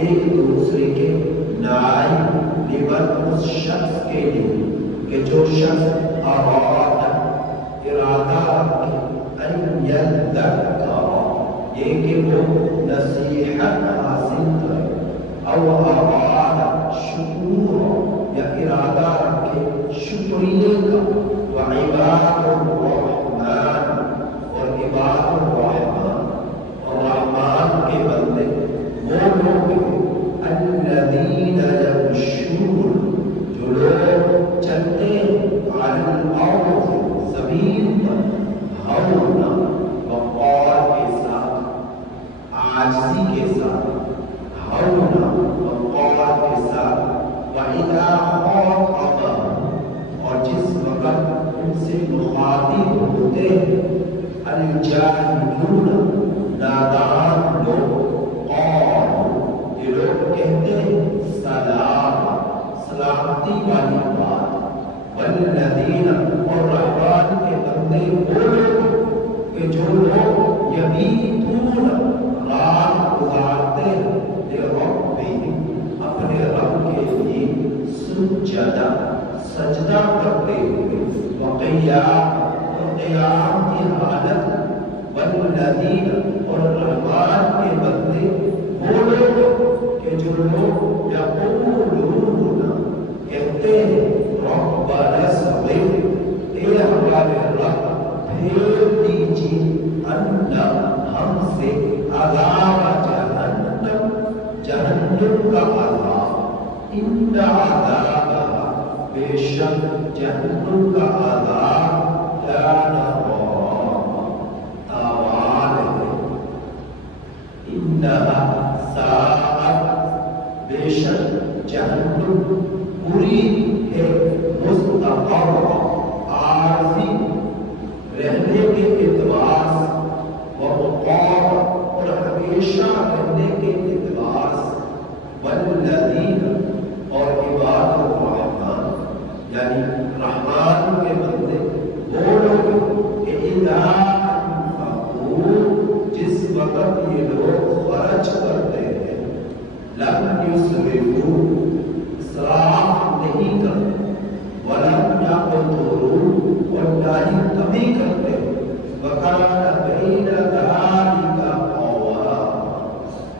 ایک دوسرے کے نائب اس شخص کے لیے کہ جو شخص ارادہ یہ کہ وہ نصیحت حاصل کرے، او شکور یا ارادہ رکھے شکریہ کا، وعباد الرحمن اور عباد الرحمن اور رحمان کے بندے وہ لوگ ہیں الذین یمشون جو لوگ چلتے ہیں علی الارض زمین پر ہونا وقار کے ساتھ، عاجزی کے ساتھ، ہونا وقار کے ساتھ، وَإِذَا خَاطَبَهُمْ اور جس وقت ان سے مخاطب ہوتے ہیں الجاہلون نادان لوگ، اور یہ لوگ کہتے ہیں سلام، سلامتی والی بات، والذین اور رحمان کے بندے وہ لوگ کہ جو لوگ یبیتون رات گزارتے ہیں لربہم اپنے رب کے لیے سجدہ سجدہ کرتے ہوئے، وقیام اور قیام کی حالت، والذین اور رحمان کے بندے وہ لوگ کہ جو لوگ یقولون کہتے ہیں ربنا اصرف اے ہمارے رب پھیر دیجیے عنا ہم سے عذاب جہنم، جہنم کا عذاب، ان عذابها بے شک جہنم کا عذاب کان تاوان ہے، انہا ساعت بے شک جہنم بری ہے، مستقر عارضی رہنے کے اعتبار سے، ومقام اور ہمیشہ رہنے کے اعتبار سے، والذین اور عباد الرحمن یعنی رحمان کے بندے وہ لوگ کہ اذا انفقوا جس وقت یہ لوگ خرچ کرتے ہیں، لم یسرفوا اسراف نہیں کرتے، ولم یقتروا اور نہ ہی کمی کرتے، وکان بین ذلک قواما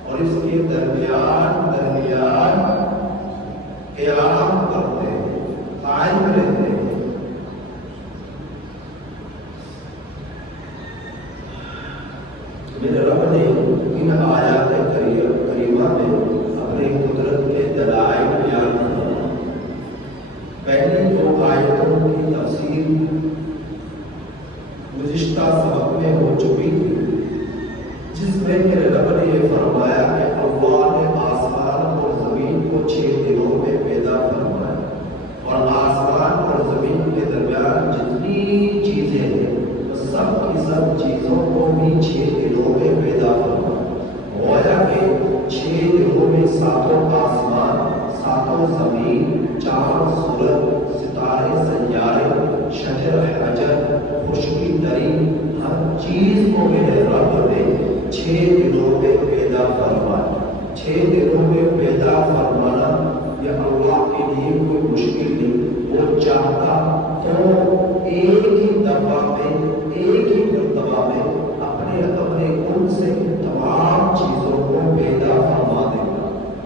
اور اس کے درمیان قیام کرتے ہیں، قائم رہتے ہیں۔ میرے رب نے ان آیات کریمہ میں اپنے قدرت کے دلائل بیان کیے۔ پہلی دو آیتوں کی تفسیر گزشتہ سبق میں ہو چکی تھی، جس میں میرے رب نے یہ فرمایا کہ اللہ نے آسمان اور زمین کو 6 دنوں میں پیدا فرمایا، اور آسمان اور زمین کے درمیان جتنی چیزیں ہیں وہ سب کی سب چیزوں کو بھی 6 دنوں میں پیدا فرمایا۔ گویا کہ 6 دنوں میں 7 آسمان، 7 زمین، 4 سورج، ستارے، سیارے، شجر، حجر، خشکی تری، ہر چیز کو میرے رب نے 6 دنوں میں پیدا فرمایا۔ 6 دنوں میں پیدا فرمانا یہ اللہ کے لیے کوئی مشکل نہیں، وہ چاہتا تو ایک ہی دفعہ میں، ایک ہی مرتبہ میں اپنے کن سے تمام چیزوں کو پیدا فرما دیتا،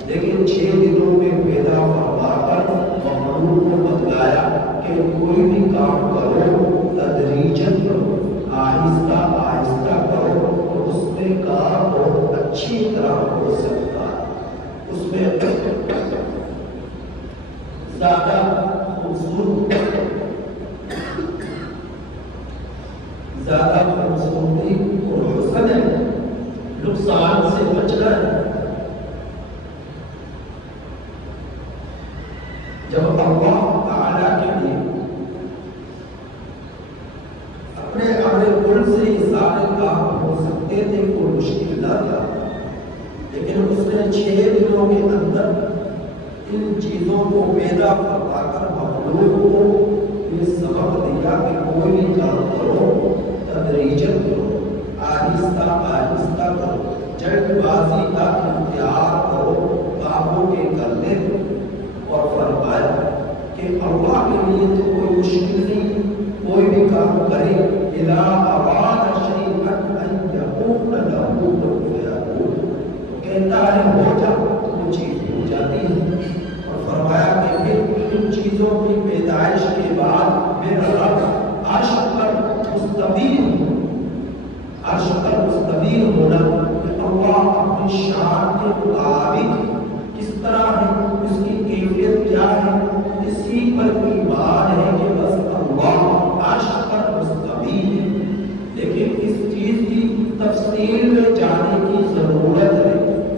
لیکن 6 دنوں میں پیدا فرما کر مخلوق کو بتلایا کہ کوئی بھی کام کرو تدریجاً کرو، آہستہ آہستہ کرو، تو اس میں کام بہت اچھی طرح ہو سکتا ہے، اس میں زیادہ خوبصورتی اور حسن ہے، نقصان سے بچنا ہے۔ جب اللہ تعالیٰ کے لیے اپنے کل سے ہی سارے کام ہو سکتے تھے، کوئی مشکل نہ تھا، لیکن اس نے 6 دنوں کے اندر ان چیزوں کو پیدا کروا کر مخلوق کو یہ سبق دیا کہ کوئی بھی کام کرو تدریجاً کرو، آہستہ آہستہ کرو، جلد بازی کا اختیار کرو کاموں کے کرنے، اور فرمایا کے لیے تو کوئی مشکل نہیں، کوئی بھی کام کرے اذا اراد شیئا ان یقول له کن فیکون، تو کہتا ہے ہو جا، وہ چیز ہو جاتی ہے۔ اور فرمایا کہ پھر ان چیزوں کی پیدائش کے بعد میرا رب عرش پر مستوی ہونا کہ اللہ اپنی شان کے مطابق کس طرح ہے، اس کی کیفیت کیا ہے، اسی پر ایمان ہے کہ بس اللہ عرش پر مستوی ہے۔ لیکن اس چیز کی تفصیل میں جانے کی ضرورت ہے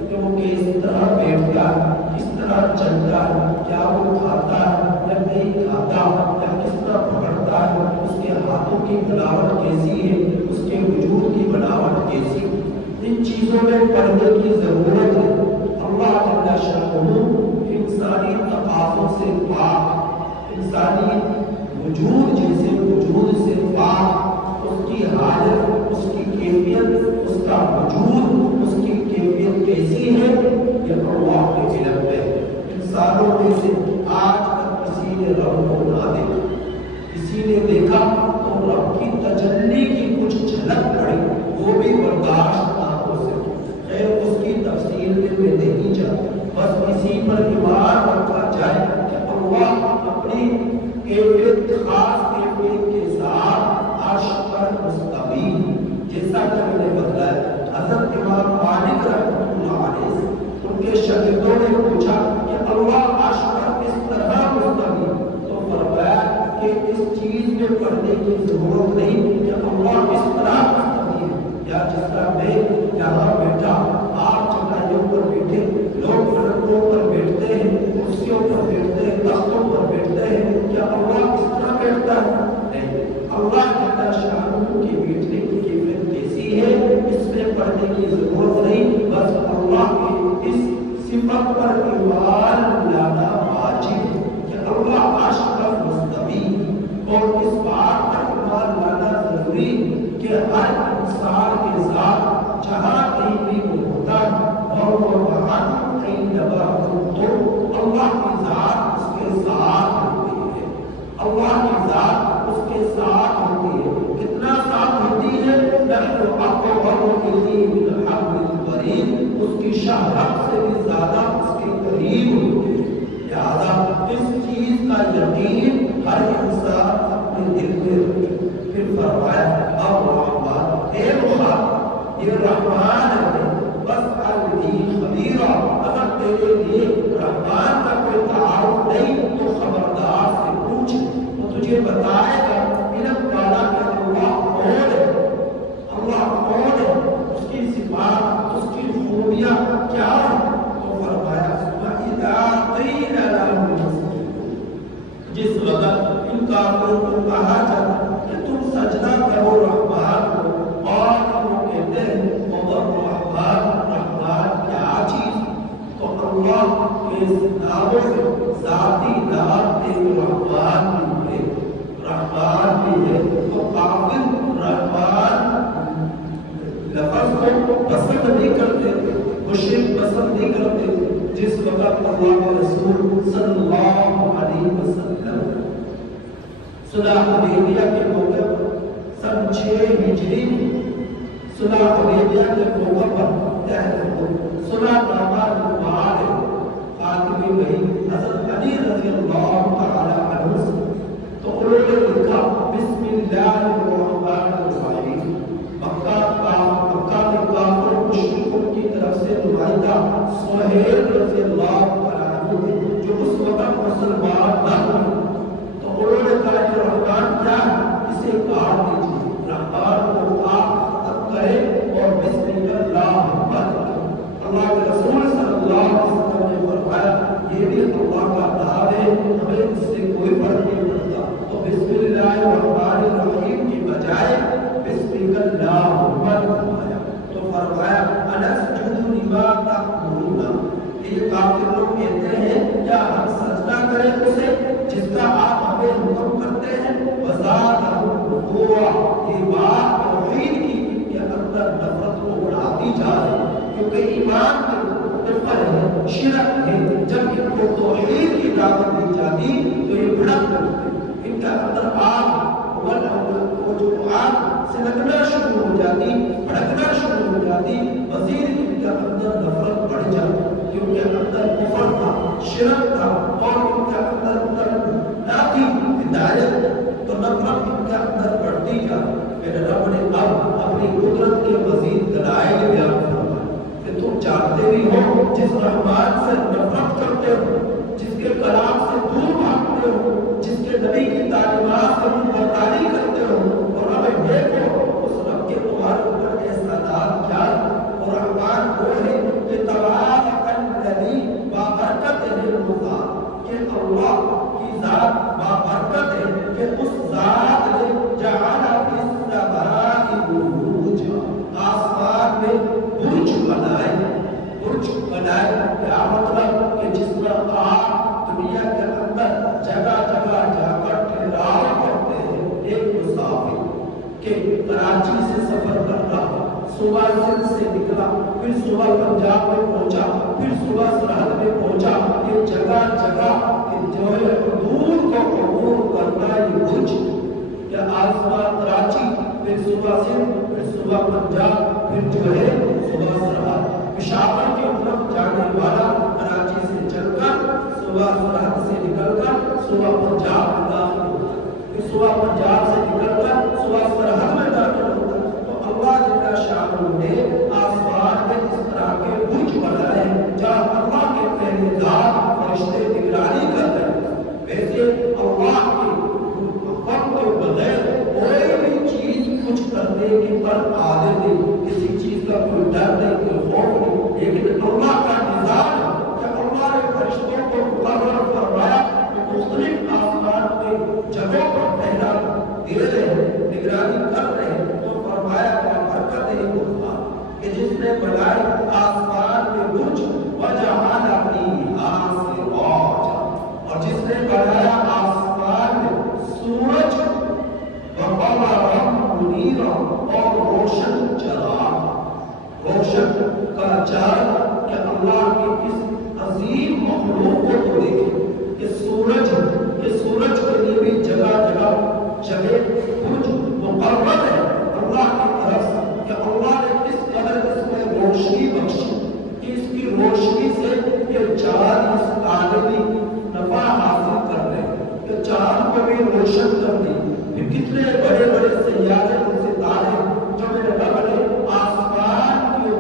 کہ وہ کس طرح بیٹھتا ہے، کس طرح چلتا ہے، کیا وہ کھاتا ہے یا نہیں کھاتا، یا کس طرح پکڑتا ہے، اس کے ہاتھوں کی بناوٹ کیسی ہے، اس کے وجود کی بناوٹ کیسی ہے۔ ان چیزوں میں پردے کی ضرورت ہے۔ اللہ جل شانہ انسانی تقاضوں سے پاک، انسانی وجود جیسے وجود سے پاک، اس کی حالت، اس کی کیفیت، اس کا وجود، اس کی کیفیت کیسی ہے، یہ اللہ کے علم ہے۔ انسانوں میں سے آج تک کسی نے رب کو نہ دیکھا، کسی نے دیکھا تو رب کی تجلی کی کچھ جھلک پڑی، وہ بھی برداشت نہ ہو سکی۔ خیر اس کی تفصیل میں نہیں جاتا، بس اسی پر ایمان رکھا جائے کہ اللہ اپنی کیفیت، خاص کیفیت کے ساتھ عرش پر مستوی، جیسا کہ میں نے بتایا۔ حضرت امام مالک رحمۃ اللہ علیہ سے ان کے شاگردوں نے پوچھا کہ اللہ عرش پر کس طرح مستوی، تو فرمایا کہ اس چیز میں پڑھنے کی ضرورت نہیں کہ اللہ کس طرح مستوی ہے، یا جس طرح میں یہاں بیٹھا، آپ چٹائیوں پر بیٹھے، لوگ پلنگوں پر بیٹھتے ہیں، کرسیوں پر بیٹھتے ہیں، تختوں پر بیٹھتے ہیں، کیا اللہ کس طرح بیٹھتا ہے؟ نہیں، اللہ جل شانہ کی بیٹھنے کی کیفیت کیسی ہے اس میں پڑھنے کی ضرورت نہیں، بس اللہ کی اس صفت پر ایمان لانا واجب ہے کہ اللہ عرش پر مستوی، اور اس بات پر ایمان لانا ضروری کہ ہر انسان کے ساتھ جہاں کہیں بھی وہ ہوتا ہے اور وہ وہاں کہیں لگا ہو تو اللہ کی ذات اس کے ساتھ ہوتی ہے، اللہ کی ذات اس کے ساتھ ہوتی ہے۔ کتنا ساتھ ہوتی ہے؟ نحن اقرب الیہ من حبل الورید، اس کی شہرت سے بھی زیادہ اس کے قریب ہوتے ہیں۔ لہذا اس چیز کا یقین ہر انسان اپنے دل میں رکھے۔ پھر فرمایا الرحمن، اے محمد یہ رحمان ہے، بس الدین خبیرہ، اگر تیرے لیے رحمان کا کوئی تعارف نہیں تو خبردار سے پوچھ، وہ تجھے بتائے گا علم والا کہ اللہ کون ہے، اللہ کون ہے، اس کی صفات، اس کی خوبیاں کیا ہیں۔ تو فرمایا وَإِذَا قِيلَ لَهُمُ اسْجُدُوا، جس وقت ان کافروں کو کہا جاتا کہ تم سجدہ کرو رحمان کو، اور وہ کہتے ہیں رحمان کیا چیز، تو اللہ کے ناموں سے ذاتی نام ایک رحمان بھی ہے، تو کافر رحمان لفظ کو پسند نہیں کرتے تھے، مشرک پسند نہیں کرتے تھے۔ جس وقت اللہ کے رسول صلی اللہ علیہ وسلم صلح حدیبیہ کے موقع پر سن 6 ہجری میں صلح حدیبیہ کے موقع پر صلح نامہ خاتمی وحی حضرت علی رضی اللہ تعالی عنہ سے، تو انہوں نے لکھا بسم اللہ الرحمن الرحیم۔ مکہ کے کافر مشرکوں کی طرف سے نمائندہ سہیل رضی اللہ تعالی عنہ جو اس وقت مسلمان نہ ہوئے، تو انہوں نے کہا کہ رحمان کیا ہے، اسے کاٹ دیجیے، رحمان کو آپ ختم کریں اور بسم اللہ محمد۔ اللہ کے رسول صلی اللہ علیہ وسلم نے فرمایا یہ بھی اللہ کا نام ہے، ہمیں اس سے کوئی فرق نہیں پڑتا، تو بسم اللہ الرحمن الرحیم کی بجائے بسم اللہ محمد فرمایا۔ تو فرمایا انسجد لما تأمرون، یہ کافر لوگ کہتے ہیں کیا ہم سجدہ کریں اسے جس کا آپ ہمیں حکم کرتے ہیں، وزادہم نفورا، یہ بات توحید کی کے اندر نفرت کو بڑھاتی جا رہی ہے، کیونکہ ایمان کے کفر ہے، شرک ہے، جب ان کو توحید کی دعوت دی جاتی تو یہ بھڑک سلگنا شروع ہو جاتی، بھڑکنا شروع ہو جاتی، مزید ان کے اندر نفرت بڑھ جاتی، ان کے اندر کفر تھا، شرک تھا، اور ان کے اندر نہ تھی ہدایت، تو نفرت ان کے اندر بڑھتی جاتی۔ میرے رب نے اب اپنی قدرت کے مزید دلائل بیان فرمائے کہ تم جانتے بھی ہو جس رحمان سے نفرت کرتے ہو، جس کے کلام سے دور بھاگتے ہو، جس کے نبی کی تعلیمات سے منکرداری کرتے ہو، اور ہمیں دیکھو اس رب کے تمہارے اوپر احسانات کیا ہے۔ اور رحمان وہ ہے کہ تبارک الذی بابرکت الذات، کہ اللہ کی ذات بابرکت ہے، کہ اس ذات نے جعل فی السماء بروجا، آسمان میں برج بنائے، برج بنائے، کیا مطلب کہ جس طرح آپ دنیا کے اندر جگہ جگہ جا کر ٹھہراؤ کرتے ہیں، ایک مسافر کہ کراچی سے سفر کرتا، صبح سندھ سے نکلا، پھر صبح پنجاب میں پہنچا، پھر صبح سرحد میں پہنچا، یہ جگہ جگہ جو ہے حدود کو عبور کرنا، یہ برج، یا آسمان کراچی، پھر صبح سندھ، پھر صبح پنجاب، پھر جو ہے صبح سرحد، پشاور کی طرف جانے والا کراچی سے چل کر صبح سرحد سے نکل کر صبح پنجاب میں داخل ہوتا ہے، پھر صبح پنجاب سے نکل کر صبح سرحد میں داخل ہوتا ہے۔ تو اللہ جل شانہ نے آسمان میں اس طرح کے برج بنائے جہاں اللہ کے پہریدار فرشتے نگرانی کر رہے ہیں۔ ویسے اللہ کے حکم کے بغیر کوئی بھی چیز کچھ کرنے کے پر قادر نہیں، کسی چیز کا کوئی ڈر نہیں، کوئی خوف نہیں، لیکن اللہ کا نظام کہ اللہ نے فرشتوں کو مقرر فرمایا کہ مختلف آسمان کے جگہوں پر پہرا دے رہے ہیں، نگرانی کر رہے ہیں، تو فرمایا کہ برکت ہے اللہ کہ جس نے بنائے آسمان میں برج وجعل فیہا سراجا، اور جس نے بنایا آسمان میں سورج وقمرا منیرا، اور روشن چراغ، روشن کا چراغ، کہ اللہ کی اس عظیم مخلوق کو تو دیکھیں کہ سورج کے لیے بھی جگہ جگہ برج مقرر ہے اللہ کی طرف سے، کہ اللہ نے اس قدر اس میں روشنی بخشی کہ اس کی روشنی سے یہ چاند اس عالمی نفع حاصل کر رہے ہیں، کہ چاند کو بھی روشن کر دی، پھر کتنے بڑے بڑے سیارے اور ستارے جو میرے رب نے آسمان کی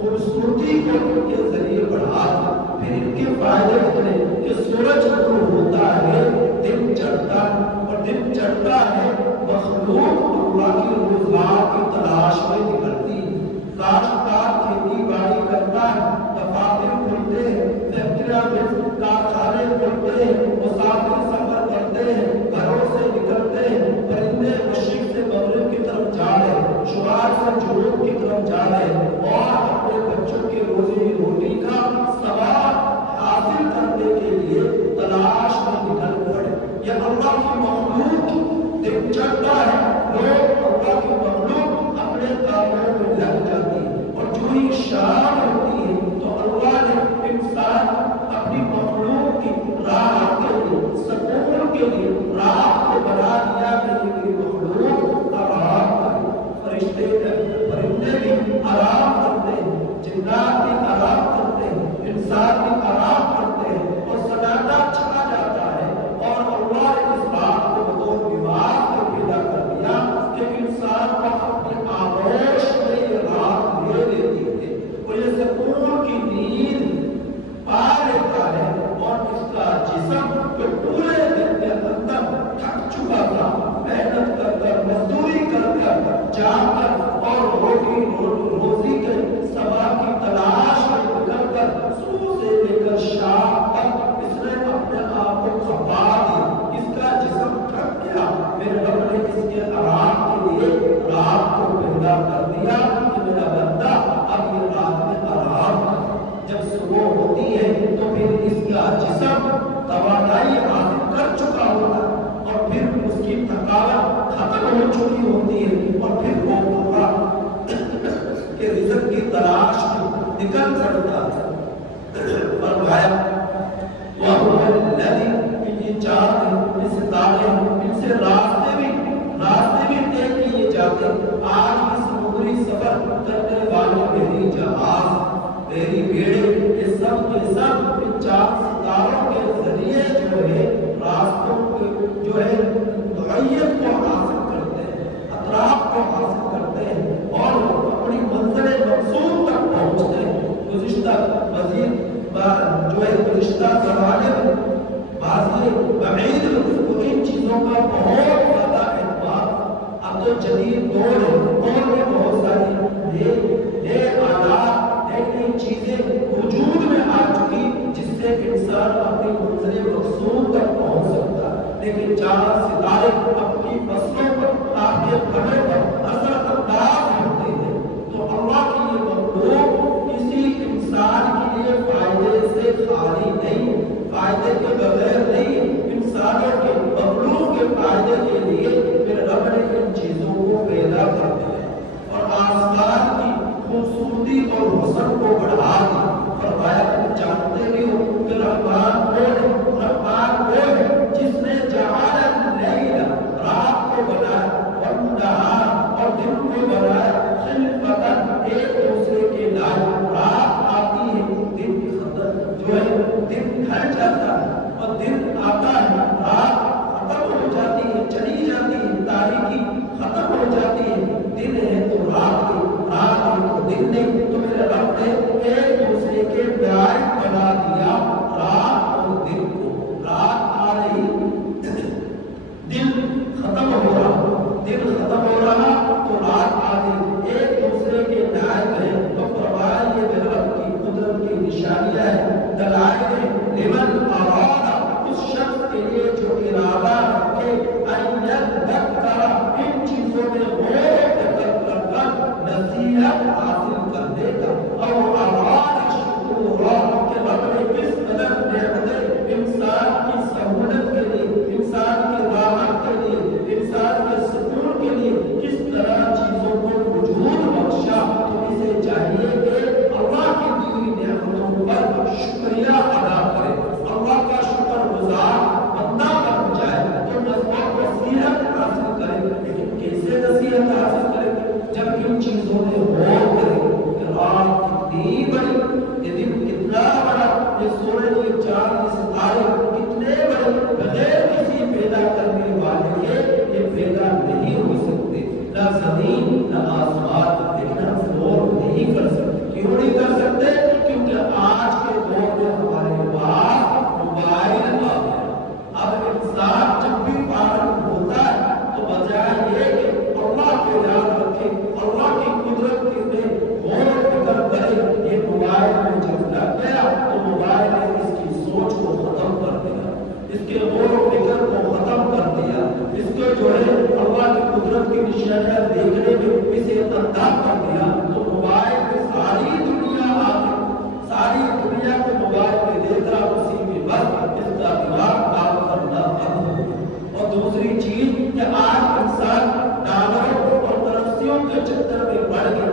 خوبصورتی کو کے ذریعے بڑھا دی، پھر ان کے فائدے اتنے کہ سورج طلوع ہوتا ہے، دن چڑھتا ہے، اور دن چڑھتا ہے، مخلوق اللہ کی روزگار کی تلاش میں نکلتی ہے، کاشتکار کھیتی باڑی کرتا ہے، دفاتر کھلتے ہیں، فیکٹریاں میں کارخانے کھلتے ہیں، مسافر سفر کرتے ہیں، گھروں سے نکلتے ہیں، پرندے مشرق سے مغرب کی طرف جا رہے ہیں، شمال سے جنوب کی طرف جا رہے ہیں، اور اپنے بچوں کی روزی روٹی کا ثواب حاصل کرنے کے لیے تلاش میں نکل پڑے۔ یہ اللہ کی مخلوق دن چڑھتا ہے، لوگ اللہ کی مخلوق اپنے کاموں میں لگ جاتی ہے، اور جو ہی شام ہوتی ہے تو اللہ نے انسان اپنی مخلوق کی راحت کے لیے، سکون کے لیے رات کو بنا دیا کہ میری مخلوق آرام کرے، پرندے بھی آرام کرتے ہیں، جنات بھی آرام کرتے ہیں، انسان بھی آرام کرتے ہیں، اور سناٹا چھا جاتا ہے، اور اللہ نے اس بات کو بطور بیمار کو پیدا کر دیا کہ انسان کو اپنی آغوش میں یہ رات لے لیتی ہے، اور یہ سکون کی نیند پا لیتا ہے، اور اس کا جسم جو پورے دن کے اندر تھک چکا تھا، محنت کر کر، مزدوری کر کر، جا کر، اور روزی کے سبب کی تلاش میں نکل کر صبح سے لے کر شام تک اس نے اپنے آپ کو کھپا دی، اس کا جسم تھک گیا، میرے رب نے اس کے آرام کے لیے رات کو پیدا کر دیا کہ میرا بندہ اب یہ رات میں آرام کر، جب صبح ہوتی ہے تو پھر اس کا جسم توانائی حاصل کر چکا ہوتا ہے، اور پھر اس کی تھکاوٹ ختم ہو چکی ہوتی ہے، اور پھر وہ پورا کہ رزق کی تلاش میں نکل پڑتا ہے۔ فرمایا وَهُوَ الَّذِي، یہ چاند، یہ ستارے، ان سے راستے بھی طے کیے جاتے حقیقت آج بھی سمندری سفر کرنے والے بحری جہاز، بحری بیڑے، یہ سب کے سب ان چار ستاروں کے ذریعے جو ہے راستوں کو جو ہے معیت کو حاصل کرتے ہیں، اطراف کو حاصل کرتے ہیں اور اپنی منزل مقصود تک پہنچتے ہیں۔ گزشتہ مزید جو ہے گزشتہ زمانے میں بازی بعید ان چیزوں کا بہت زیادہ اعتماد، اب تو جدید دور ہے، دور میں بہت ساری نئے آلات، نئی چیزیں وجود میں آ چکی جس سے انسان اپنی منزل مقصود تک پہنچ سکتا ہے، لیکن چاند ستارے اپنی فصلوں پر، آپ کے بھلے پر اثر انداز ہوتے ہیں۔ تو اللہ کی یہ مخلوق کسی انسان کے لیے فائدے سے خالی نہیں، فائدے کے بغیر نہیں، انسانوں کے مخلوق کے فائدے کے لیے پھر رب نے ان چیزوں کو پیدا کر دیا اور آسمان کی خوبصورتی اور حسن کو بڑھا دیا۔ فرمایا تم جانتے بھی ہو کہ رحمان کون ہے؟ رحمان وہ ہے جس نے جعل اللیل، رات کو بنایا، والنہار، اور دن کو بنایا، خلقۃ، ایک دوسرے کے لائق۔ رات آتی ہے، دن جو ہے دن ڈھل جاتا ہے اور دن آتا ہے، رات ختم ہو جاتی ہے، چلی جاتی ہے، تاریکی ختم ہو جاتی ہے، دن ہے تو رات ہے، رات ہے تو دن نہیں۔ تو میرے رب نے ایک دوسرے کے لائق بنا دیا رات اور دن کو۔ رات آ رہی، دن ختم ہو رہا، دن ختم ہو رہا تو رات آ گئی، ایک دوسرے کے لائق ہے۔ تو فرمایا یہ میرے رب کی قدرت کی نشانیاں ہیں، دلائل ہیں، لمن اراد، اس شخص کے لیے جو ارادہ رکھے، ان یذکر، ان چیزوں میں غور و فکر کر کر نصیحت حاصل کرنے کا، اور اراد شکورا، کہ رب نے کس قدر نعمتیں انسان کی سہولت کے لیے، انسان کی راحت کے لیے، انسان کے سکون کے لیے کس طرح چیزوں کو وجود بخشا۔ تو اسے چاہیے کہ اللہ کی دی ہوئی نعمتوں پر شکریہ ادا کرے، اللہ کا شکر گزار بندہ بن جائے تو نصیحت حاصل کرے۔ لیکن کیسے نصیحت حاصل کرے؟ جب ان چیزوں میں غور کرے کہ رات کتنی بڑی، یہ دن کتنا بڑا، یہ سورج، یہ چاند، یہ ستارے کتنے بڑے، بغیر کسی پیدا کرنے والے کے یہ پیدا نہیں ہو سکتے، نہ زمین نہ آسمان، لیکن ہم غور نہیں کر سکتے۔ کیوں نہیں کر سکتے؟ کیونکہ آج کے دور میں ہمارے پاس موبائل آ گیا۔ اب انسان جب بھی فارغ ہوتا ہے تو بجائے یہ کہ اللہ کو یاد رکھے، اللہ کی قدرت میں غور و فکر کرے، یہ موبائل میں جب لگ گیا تو موبائل نے اس کی سوچ کو ختم کر دیا، اس کے غور و فکر کو ختم کر دیا، اس کے جو ہے اللہ کی قدرت کی نشانیاں دیکھنے میں اسے اندھا کر دیا۔ تو موبائل میں ساری دنیا آ گئی، ساری دنیا کو موبائل میں دیکھ رہا، اسی میں بس اس کا دماغ کام کرنا بند ہو گیا۔ اور دوسری چیز کہ آج انسان ڈالروں اور کرنسیوں کے چکر میں پڑ گیا۔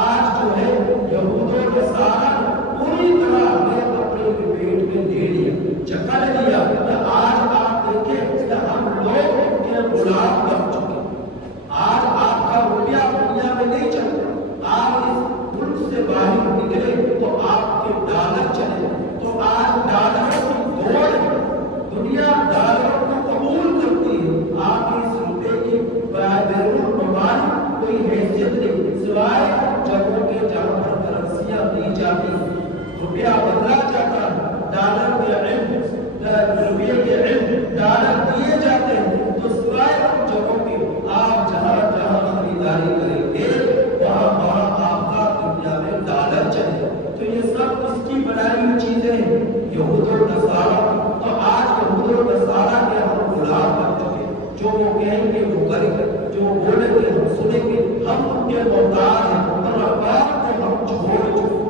آج جو ہے یہود و نصارہ پوری طرح ہمیں اپنے پیٹ میں لے لیا، جکڑ لیا۔ آج آپ دیکھیں کہ ہم لوگ ان کے غلام بن چکے۔ آج آپ کا روپیہ دنیا میں نہیں چلتا، آپ اس ملک سے باہر نکلے تو آپ کے ڈالر چلے، تو آج ڈالروں کی دوڑ ہے، دنیا ڈالروں کو قبول کرتی ہے۔ آپ اس روپے کی بیرون ممالک کوئی حیثیت نہیں، سوائے جگہوں کے جہاں پر کرنسیاں دی جاتی ہیں، روپیہ بدلا جاتا ہے، ڈالر کے عوض روپیے کے عوض ڈالر دیے جاتے ہیں۔ تو سوائے ان جگہوں کی آپ جہاں جہاں خریداری کریں گے وہاں وہاں آپ کا دنیا میں ڈالر چلے۔ تو یہ سب اس کی بنائی ہوئی چیزیں ہیں، یہود و نصارہ۔ تو آج یہود و نصارہ کے ہم غلام بن چکے، جو وہ کہیں گے وہ کریں گے، جو وہ بولیں گے ہم سنیں گے، ہم ان کے محتاج ہیں اور اخبار کو ہم چھوڑ چکے۔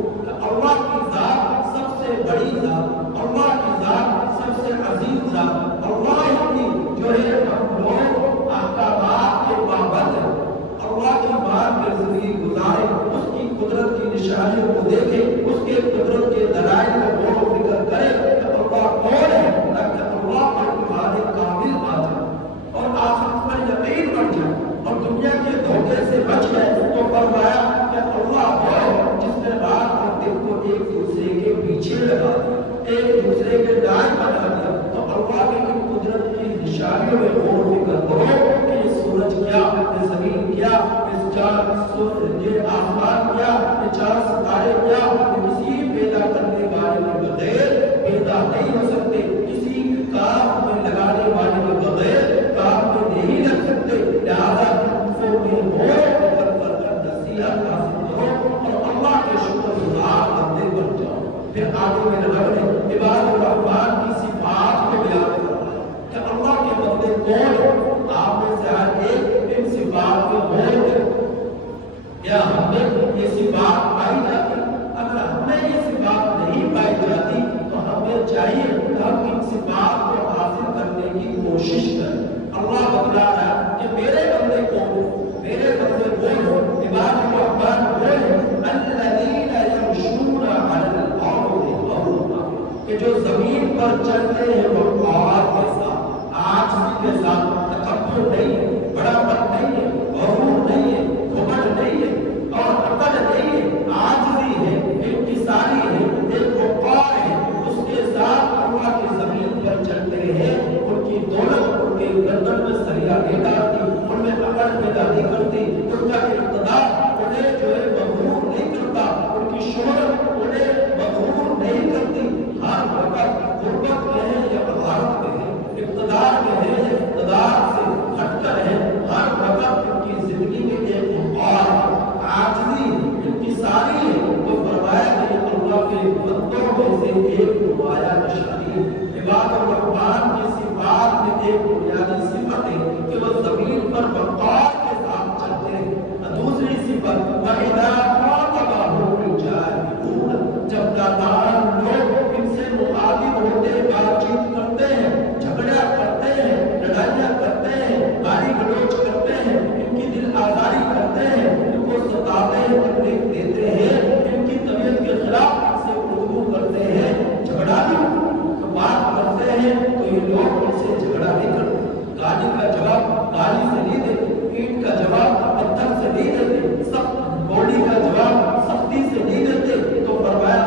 اللہ کی ذات سب سے بڑی ذات، اللہ کی ذات سب سے عظیم ذات، اللہ کی جو ہے ہم لوگ احکامات کے پابند ہیں، اللہ کی بات میں زندگی گزاریں، اس کی قدرت کی نشانیوں کو دیکھیں، اس کے قدرت کے دلائل کو غور و فکر کریں کہ اللہ کون ہے، تاکہ اللہ پر ایمان کامل آ جائے اور آخرت پر یقین بڑھ جائے اور دنیا کے دھوکے سے بچ گئے تو فرمایا کہ اللہ وہ ہے جس نے رات اور دن کو ایک دوسرے کے پیچھے لگا دیا، ایک دوسرے کے دائیں بنا دیا۔ تو اللہ کی ان قدرت کی نشانیوں میں غور فکر کرو کہ یہ سورج کیا، یہ زمین کیا، یہ چار یہ آسمان کیا، یہ چار ستارے کیا، یہ کسی پیدا کرنے والے کے بغیر پیدا نہیں ہو سکتے، کسی کام میں لگانے والے کے بغیر کام میں نہیں لگ سکتے۔ لہذا نصیحت حاصل کرو اور اللہ کے شکر گزار بندے بن جاؤ۔ پھر آگے میرے رب نے عباد الرحمن کی صفات کو بیان کروایا کہ اللہ کے بندے کون ہیں۔ آپ میں سے ہر ایک ان صفات کے مول ہے۔ کیا ہم میں یہ صفات پائی جاتی؟ اگر ہم میں یہ صفات نہیں پائی جاتی تو ہمیں چاہیے کہ ہم ان صفات کو حاصل کرنے کی کوشش کریں۔ اللہ بتلا رہا ہے کہ میرے بندے کون ہیں؟ میرے بندے کون ہیں؟ عباد الرحمن وہ ہیں الذین یمشون علی الارض ہونا، کہ جو زمین پر چلتے ہیں وہ آواز کے ساتھ، عاجزی کے ساتھ، تکبر نہیں ہے، بڑا پن نہیں ہے، غرور نہیں ہے، گھمنڈ نہیں ہے اور عقل نہیں ہے، عاجزی ہے، انکساری ہے، ایک وقار ہے، اس کے ساتھ اللہ کی زمین پر چلتے ہیں۔ ان کی دولت ان کے گردن میں سریا نہیں ڈالتی، ان میں عقل پیدا نہیں کرتی، ان کا اقتدار انہیں جو ہے مغرور نہیں کرتا، ان کی شہرت انہیں مغرور نہیں کرتی۔ ہر وقت غربت میں ہے یا بغارت میں ہے، اقتدار میں ہے یا اقتدار سے ہٹ کر ہے، ہر وقت ان کی زندگی میں ایک وقار ہے، عاجزی ہے، انکساری ہے۔ تو فرمایا کہ اللہ کے بندوں میں سے ایک نمایاں نشانی ہے۔ عباد الرحمن کی صفات میں ایک بنیادی صفت ہے کہ وہ زمین پر وقار کے ساتھ چلتے ہیں۔ دوسری صفت وَإِذَا خَاطَبَهُمُ الْجَاهِلُونَ، جب نادان لوگ ان سے مخاطب ہوتے بات چیت کرتے ہیں، جھگڑا کرتے ہیں، لڑائیاں کرتے ہیں، گالی گلوچ کرتے ہیں، ان کی دل آزاری کرتے ہیں، ان کو ستاتے ہیں، تکلیف دیتے ہیں، ان کی طبیعت کے خلاف ان سے گفتگو کرتے ہیں، جھگڑا بھی بات کرتے ہیں تو یہ لوگ ان سے جھگڑا نہیں کرتے، گالی کا جواب گالی سے نہیں دیتے، اینٹ کا جواب پتھر سے نہیں دیتے، سخت گولی کا جواب سختی سے نہیں دیتے۔ تو فرمایا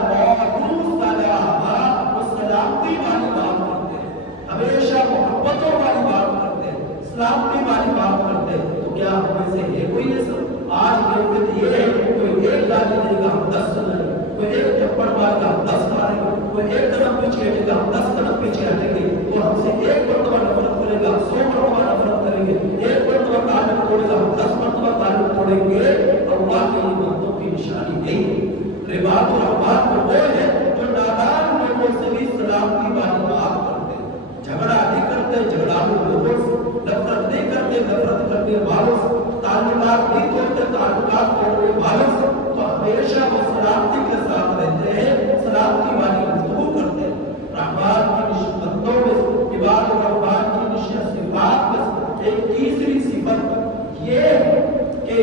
سلامتی والی بات کرتے ہیں، ہمیشہ محبتوں والی بات کرتے ہیں، سلامتی والی بات کرتے ہیں۔ تو کیا ہم میں سے ہے کوئی ایسا؟ آج کیفیت یہ ہے کوئی ایک گالی دے گا ہم 10 سنائیں، کوئی ایک تھپڑ مارے گا ہم 10 ماریں گے، کوئی ایک قدم پیچھے ہٹے گا ہم 10 قدم پیچھے ہٹیں گے، وہ ہم سے ایک مرتبہ نفرت کرے گا 100 مرتبہ نفرت کریں گے، ایک مرتبہ تعلق توڑے گا ہم 10 مرتبہ تعلق توڑیں گے۔ اللہ کے یہ بندوں کی نشانی نہیں ہے۔ عباد الرحمن وہ ہے جو نادان لوگوں سے بھی سلامتی والی بات کرتے ہیں، جھگڑا نہیں کرتے جھگڑالو لوگوں سے، نفرت نہیں کرتے نفرت کرنے والوں سے، تعلقات نہیں توڑتے تعلقات توڑنے والوں سے، تو ہمیشہ وہ سلامتی کے ساتھ رہتے ہیں، سلامتی والی گفتگو کرتے ہیں۔ رحمان کی بندوں میں عباد الرحمن کی نشان صفات میں ایک تیسری صفت یہ ہے کہ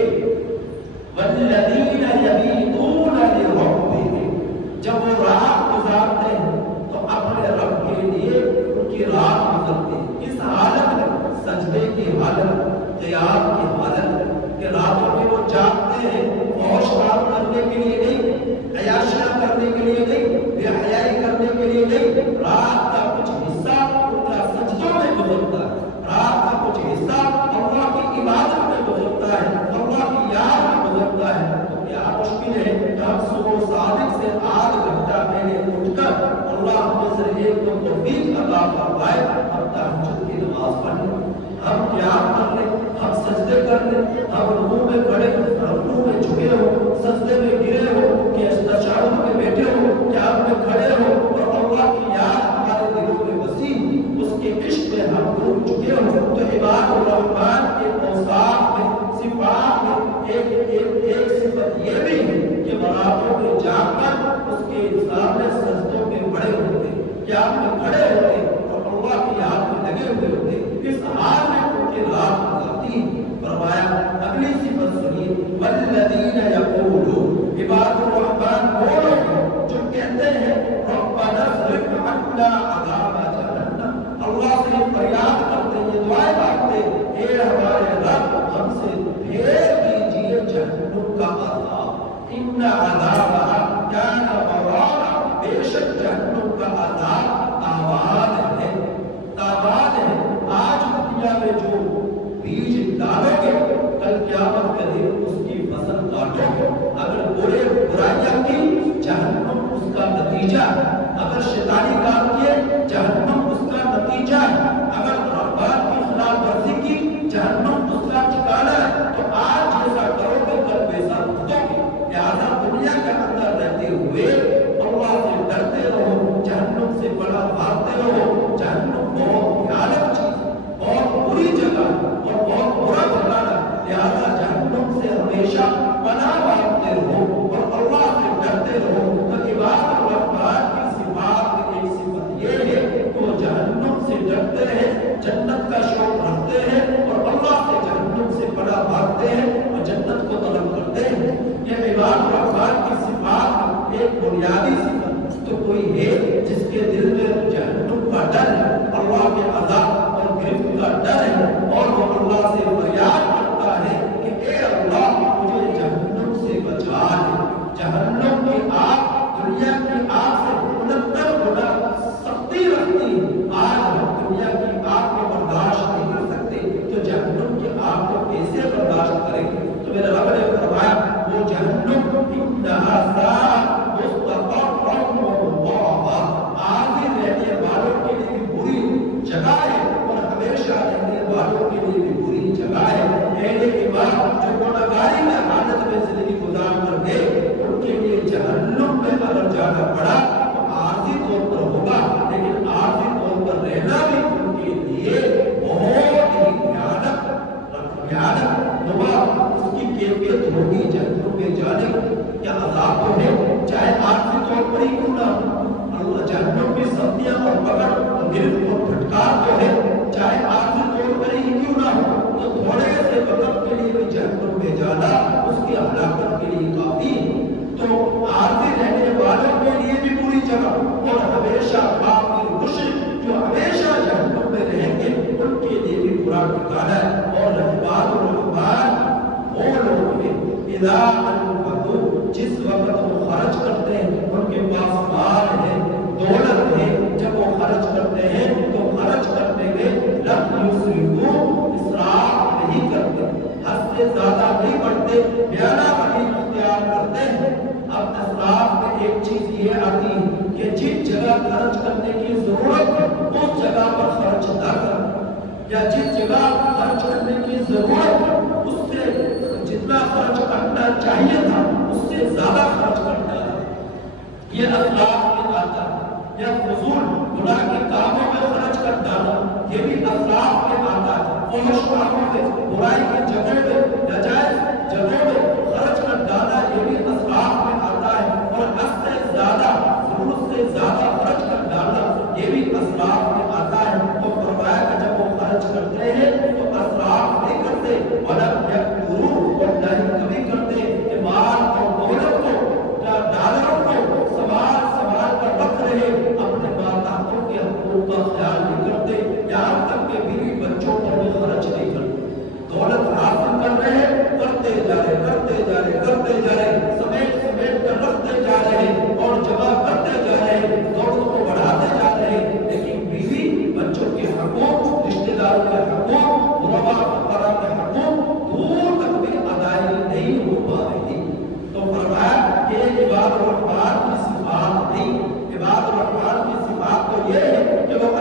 والذین یبیتون لربہم، جب وہ رات گزارتے ہیں تو اپنے رب کے لیے ان کی رات گزرتے ہیں، اس حالت میں سجدے کی حالت، قیام کی حالت کہ راتوں میں وہ جاگتے ہیں، فحش کام کرنے کے لیے نہیں، عیاشیاں کرنے کے لیے نہیں، بے حیائی کرنے کے لیے نہیں، رات کا کچھ حصہ ان کا سجدوں میں گزرتا ہے، رات کا کچھ حصہ اللہ کی عبادت میں گزرتا ہے، اللہ کی یاد میں گزرتا ہے۔ تو کیا مشکل ہے کہ ہم صبح صادق سے آدھ گھنٹہ پہلے اٹھ کر اللہ ہمیں سے ایک کو توفیق عطا فرمائے ہم تہجد کی نماز پڑھیں، ہم قیام کر لیں، ہم سجدے کر لیں، ہم رکوع میں کھڑے رکوع میں جھکے ہو، سجدے میں گرے ہو، کہ تشہد میں بیٹھے ہو، قیام میں کھڑے ہو اور اللہ کی یاد ہمارے دلوں میں وسیع ہو، اس کے عشق میں ہم ڈوب چکے ہو۔ تو عباد الرحمن کے اوصاف میں صفات میں ایک صفت یہ بھی ہے کہ راتوں میں جاگ کر اس کے سامنے سجدوں میں پڑے ہوتے، قیام میں کھڑے ہوتے اور اللہ کی یاد میں لگے ہوئے ہوتے، اس حال میں ان کی رات گزرتی ہے۔ فرمایا اگلی صفت سنیے والذین یقولون، عباد الرحمن وہ لوگ جو کہتے ہیں ربنا اصرف عنا عذاب جہنم، اللہ سے فریاد کرتے ہیں، دعائیں مانگتے ہیں اے ہمارے رب ہم سے پھیر دیجیے کل قیامت کے دن اس کی فصل کاٹو. اگر برائیاں کی جہنم اس کا نتیجہ ہے. اگر شیطانی کام کیے جہنم اس کا نتیجہ ہے. اگر رحمان کی خلاف ورزی کی جہنم اس کا ٹھکانہ ہے. تو آج ایسا کرو گے کل ویسا بھگتو گے. لہٰذا دنیا کے اندر رہتے ہوئے اللہ سے ڈرتے رہو, جہنم سے بڑا بھاگتے رہو. جہنم بہت بھیانک چیز, بہت بری جگہ اور بہت برا ٹھکانہ. لہٰذا جہنم سے ہمیشہ پناہ مانگتے رہو اور اللہ سے ڈرتے رہو. تو عباد الرحمن کی صفات میں ایک صفت یہ ہے کہ وہ جہنم سے ڈرتے ہیں, جنت کا شوق رکھتے ہیں اور اللہ سے جہنم سے پناہ مانگتے ہیں اور جنت کو طلب کرتے ہیں. یہ عباد الرحمن کی صفات ایک بنیادی صفت. تو کوئی ہے جس کے دل میں جہنم کا ڈر ہے, اللہ کے عذاب اور گرفت کا ڈر ہے, اور وہ اللہ سے فریاد کرتا ہے کہ اے اللہ مجھے جہنم سے بچا لے. جہنم کی آگ دنیا کی آگ سے 69 گنا سختی رکھتی ہے. آج ہم دنیا کی آگ کو برداشت نہیں کر سکتے تو جہنم کی آگ کو کیسے برداشت کریں گے. تو میرے رب نے فرمایا وہ جہنم انہا ساعت مستقر آگے رہنے والوں کے لیے بری جگہ ہے اور ہمیشہ رہنے والوں کے لیے بھی بری جگہ ہے. کہنے کے بعد جو گناہگاری میں حالت میں زندگی گزار کر گئے ان کے لیے جہنم میں اگر جانا پڑا تو عارضی طور پر ہوگا, لیکن عارضی طور پر رہنا بھی ان کے لیے بہت ہی بھیانک نما اس کی کیفیت ہوگی. جہنم میں جانے کیا عذاب تو ہے, چاہے عارضی طور پر ہی کیوں نہ ہو. اللہ جہنم کی سختیاں اور پکڑ اور گرفت اور پھٹکار تو ہے, چاہے عارضی طور پر ہی کیوں نہ ہو. تو تھوڑے سے وقت کے لیے بھی جہنم میں جانا اس کی ہلاکت کے لیے کافی ہے. تو عارضی رہنے والوں کے لیے بھی بری جگہ اور ہمیشہ کافر مشرک جو ہمیشہ جہنم میں رہیں گے ان کے لیے بھی برا ٹھکانہ ہے. اور عباد الرحمن وہ لوگ ہیں اذا انفقوا جس وقت وہ خرچ کرتے ہیں ان کے پاس مال ہے, دولت ہے, جب وہ خرچ کرتے ہیں تو خرچ کرتے ہوئے لم یسرفوا اسراف نہیں کرتے, حد سے زیادہ نہیں بڑھتے, بیانہ بڑی اختیار کرتے ہیں. اب اسراف میں ایک چیز یہ آتی ہے کہ جس جگہ خرچ کرنے کی ضرورت ہے اس جگہ پر خرچ نہ کرنا, یا جس جگہ خرچ کرنے کی ضرورت ہے اس سے جتنا خرچ کرنا چاہیے تھا اس سے زیادہ خرچ کرنا ہے. یہ اسراف میں آتا ہے. یا فضول گناہ کے کاموں میں خرچ کر ڈالا یہ بھی اسراف میں آتا ہے. فحش کاموں میں, برائی کی جگہوں میں, ناجائز جگہوں میں خرچ کر ڈالا یہ بھی اسراف میں آتا ہے. اور حد سے زیادہ, ضرورت سے زیادہ خرچ کر ڈالنا یہ بھی اسراف میں آتا ہے. تو فرمایا کہ جب وہ خرچ کرتے ہیں تو اسراف نہیں کرتے, ولم یکفروا, اور نہیں کبھی کرتے کہ مال اور دولت کو, ڈالروں کو سنبھال کر رکھ رہے, اپنے ماتحتوں کے حقوق کا خیال نہیں کرتے, یہاں تک کہ بیوی بچوں پر بھی خرچ نہیں کرتے. دولت حاصل کر رہے, کرتے جا رہے, سمیٹ کر رکھتے جا رہے اور جمع کرتے جا رہے, دولت کو بڑھاتے جا رہے, لیکن بیوی بچوں کے حقوق, رشتہ داروں کے حقوق, غربا فقراء کے حقوق دور تک بھی ادائیگی نہیں ہو پا رہی. تو فرمایا کہ عباد الرحمن کی صفات نہیں. عباد الرحمن کی صفات تو یہ ہے کہ وہ